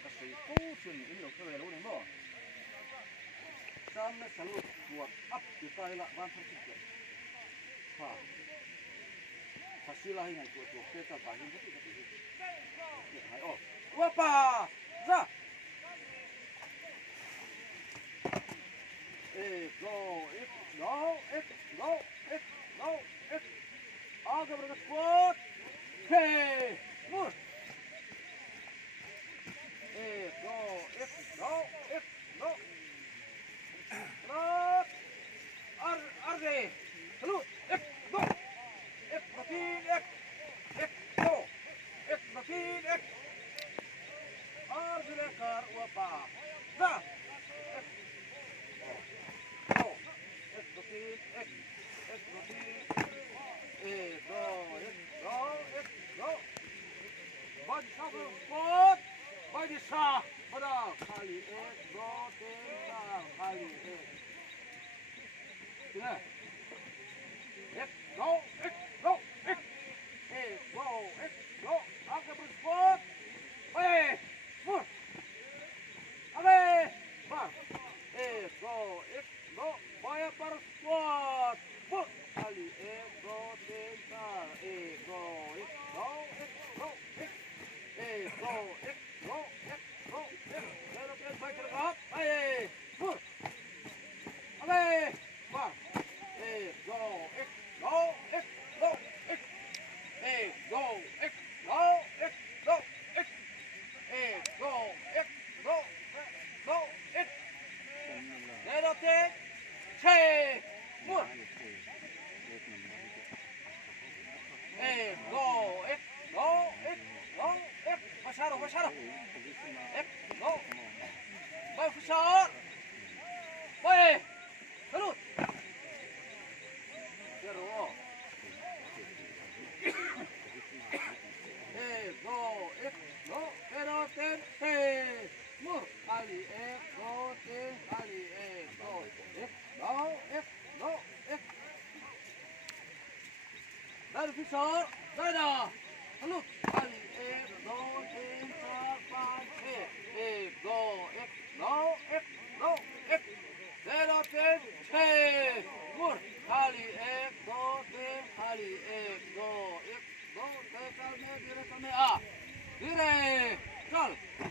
kasih kucing ini oke ya lu nih sampai selalu buat up kita elak bantu kita kasih lah ini buat kita bahin itu oh wapa za go agak bergerak kuat mur go terus arge salut go makin go makin arge lekar wapa za go makin go bagi sabar kuat bagi sah pada kali go tentang kali ya go go agak berspot mur bar go bayar berspot mur kali go tentang go baik terkap mur bar Dari pisau, dari dah. Lalu kali go tempat go zero ten mur kali go tem kali go tekal me dire a dire kal